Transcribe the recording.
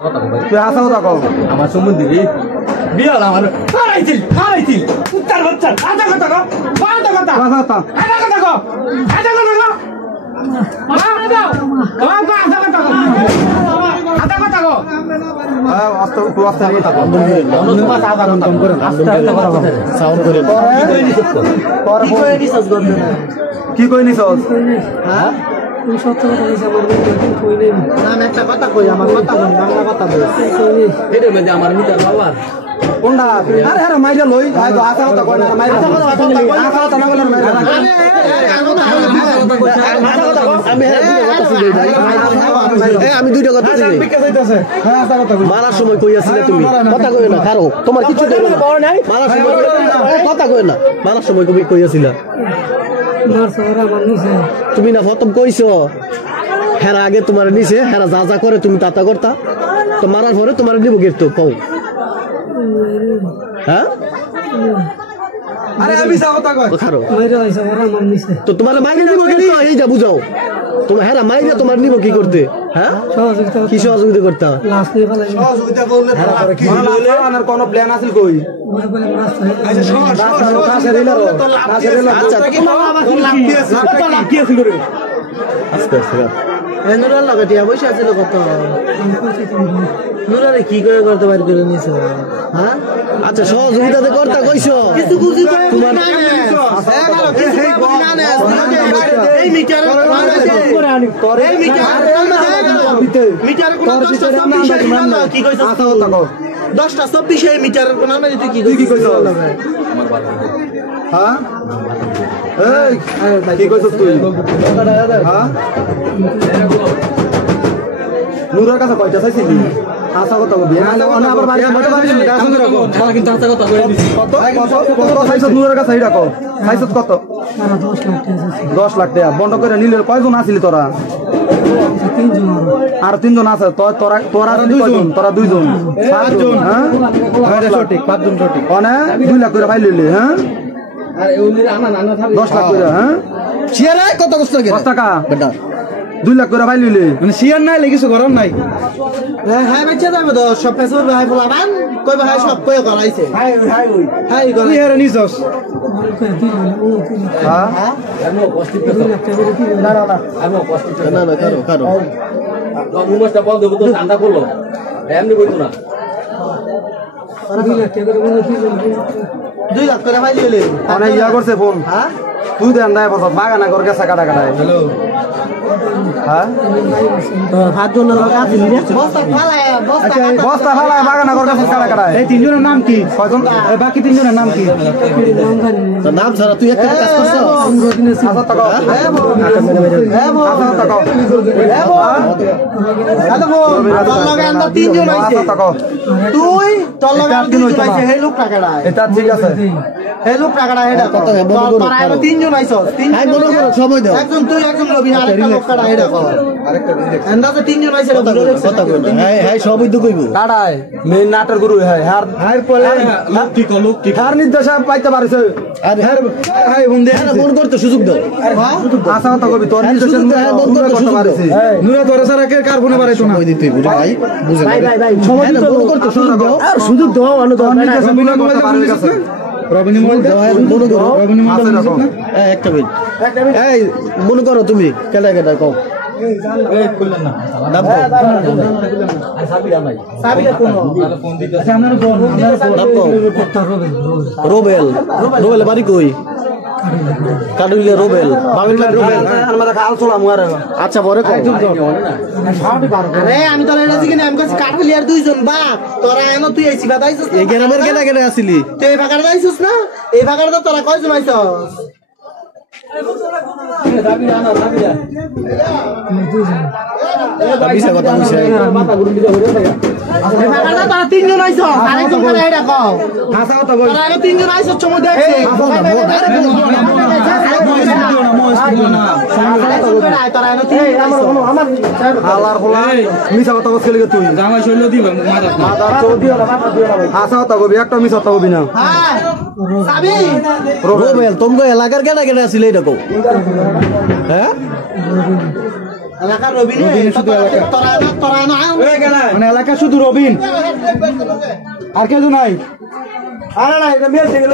তুই হাসা কথা কও আমার সম্বন্ধে বিয়াল আমার হারাইছিল উত্তর বাচ্চা আধা কথা কও আধা কথা আধা কথা আধা কথা কও আধা কথা কও আধা কথা কও আস্তে একটু আস্তে কথা কও তোমার আধা কথা করে সাউন্ড করে কি কই নিছস হ্যাঁ তুমি সত্য কথা বলছো আমার মধ্যে কই নেই না আমি একটা কথা কই আমার কথা বল বাংলা কথা বল এটার মধ্যে আমার মিটার বাবার কোনটা আরে আরে মাইরা লই আই তো হাসা কথা কই না মাইরা হাসা কথা না বলে মাইরা আমি দুইটা কথা হ্যাঁ হাসা কথা মারার সময় কইয়াছিলে তুমি কথা কই না কারো তোমার কিছু মারার সময় কথা কই না মারার সময় তুমি কইয়াছিলা মার সরা মানুষে তুমি না প্রথম কইছো হেরা আগে তোমার নিছে হেরা যা যা করে তুমি তাতা করতা তো মারার পরে তোমার নিব গেট তো কও হ্যাঁ আরে আমি মিছা কথা কই খারো মাইরা হইছে ওরা মানুষে তো তোমার মাইরে নিব গেট তো এইটা বুঝাও তোমার হেরা মাইরে তোমার নিব কি করতে হ্যাঁ সহযোগিতা কি সহযোগিতা করতা লাস্ট নিয়ে ফেলাই সহযোগিতা করলে কি হইলে আনার কোন প্ল্যান আছিল কই ওরে বলে লাস্ট হয়ে আচ্ছা কি আছিল রে আস্তে আস্তে এনুরার লাগে টিয়া বসে আছিল কত নুরারে কি করে করতে বাইর করে নিছো হ্যাঁ আচ্ছা সহযোগিতাতে করতে কইছো কিছু বুঝি তোমার এই মিটার করে আনি তোর এই মিটার কোন 10 কি কইছো হাসা কথা কও 10টা 24 মিটার কোন নামে তুই কি কইছো হ্যাঁ এই কি কইছস তুই হ্যাঁ নুরার কাছে কয়টা চাইছিলি হাসা কথা কবি না আবার বাড়ি মতে বাড়ি শুনে রাখো শালা কিন্তু হাসা কথা কই দিছি কত কত চাইছস নুরার কাছে এইটা কও চাইছস কত তারা 10 লাখ টাকা আছে 10 লাখ টাকা বন্ধ করে নিলে কয়জন আছিলি তোরা তিনজন আর তিনজন আছে তোরা দুইজন তোরা দুইজন পাঁচজন হ্যাঁ সঠিক পাঁচজন সঠিক মানে 2 লাখ করে ফাইল লইলি হ্যাঁ আর ওলির আনা নানা থাকবে 10 লাখ করে হ্যাঁ শেয়ারে কত কষ্ট লাগে 10 টাকা বেটা 2 লাখ করে ফাইল লইলি মানে শেয়ার নাই লাগিছো গরম নাই হ্যাঁ বাচ্চা যাবে তো সব পেছর ভাই বলাবান কই ভাই সব কই করাইছে হাই ওই হাই গরা তুই হেরে নিছস হ্যাঁ আমি কষ্ট পেছো না না না আমি কষ্ট পেছো না না কারো মুমসটা বল দেব তো ঠান্ডা করলো এমনি কইতো না 2 লাখ করে ভাই দিলে অনেক ইয়া করছে ফোন হ্যাঁ তুই দেন নাই বসত বাগানা করে গেছে কাটা কাটায় হ্যালো হ্যাঁ পাঁচজন লোক আছে বস্তা ফালায় বস্তা ফালায় বাগানা করে গেছে কাটা কাটায় এই তিনজনের নাম কি কয়জন বাকি তিনজনের নাম কি তো নাম ছাড়া তুই একটা কাজ করছ হাজার টাকা হাজার টাকা তিনজন আইছে টাকা তুই তোর লগে তিনজন আইছে হে লোক টাকাটা এটা ঠিক আছে হে লোক টাকাটা এটা কত তোরা আইলো তিনজন আইছো তিনজন আই মনে করো সময় দাও একজন তুই একজন লবি আরেকটা লোক টাকা এটা কর আরেকটা আন্দাজে তিনজন আইছে কথা কই হ্যাঁ হ্যাঁ সবই তো কইবো কাটায় মেন নাটের গুরু হ্যাঁ হার পলে লোক ঠিক হার নির্দেশ পাইতে পারছে আর হাই বন্ধে মন করতে সুযোগ দাও আশা কথা কবি তোর নির্দেশ করতে পারছে নুরা তোর সারা কে কার ফোনে পারাইতো না ওই দিতে বুঝা ভাই বুঝা ভাই সময় মন করতে সুযোগ দাও আর সুযোগ দাও আনো দাও নির্দেশ করতে পারছে রবিনি মল মনে করো রবিনি মল একটা মিনিট এই মনে করো তুমি কেডা কেডা কও এই কইলেন না নাম আর সাবিরা নাই সাবিরা কোন ফোন দিতে আচ্ছা আপনার ফোন নাম কও রোবেল রোবেল বাড়ি কই কাডুইলে রোবেল বাবিল ভাই রোবেল আমরা খাল চলা মুয়ারে আচ্ছা পরে কও আরে আমি তো এটা দিকে আমি কইছি কাঠলিয়ার দুইজন বাপ তোরা এনো তুই আইছি বাদাইছস এই গ্রামের কেডা কেডা আসিলি তুই এই ভাগাড়া আইছস না এই ভাগাড়া তোরা কয়জন আইছস সাবিরা না সাবিরা বিশা কথা বুঝাই মাথা ঘুরে দিতে হইরে থাকে এই ভাগাড়া তোরা তিনজন আইছস আরেকজন করে এটা কও হাসা কথা কই তোরা এনো তিনজন আইছস চমু দেখছিস হালার হলা মিছা কথা কইছ গেলে তুই জামাই শৈল দিবা মাদার চৌদি হাসা কথা কবি একটা মিছা কথা কবি না হ্যাঁ সাবি রোবেল তোমগো এলাকার কেডা কেডা ছিল এটা কও হ্যাঁ এলাকার রবিনে রবিনে শুধু এলাকা। তোরা না মানে এলাকা শুধু রবিন আর কেউ নাই আরে না এটা মেল থেকে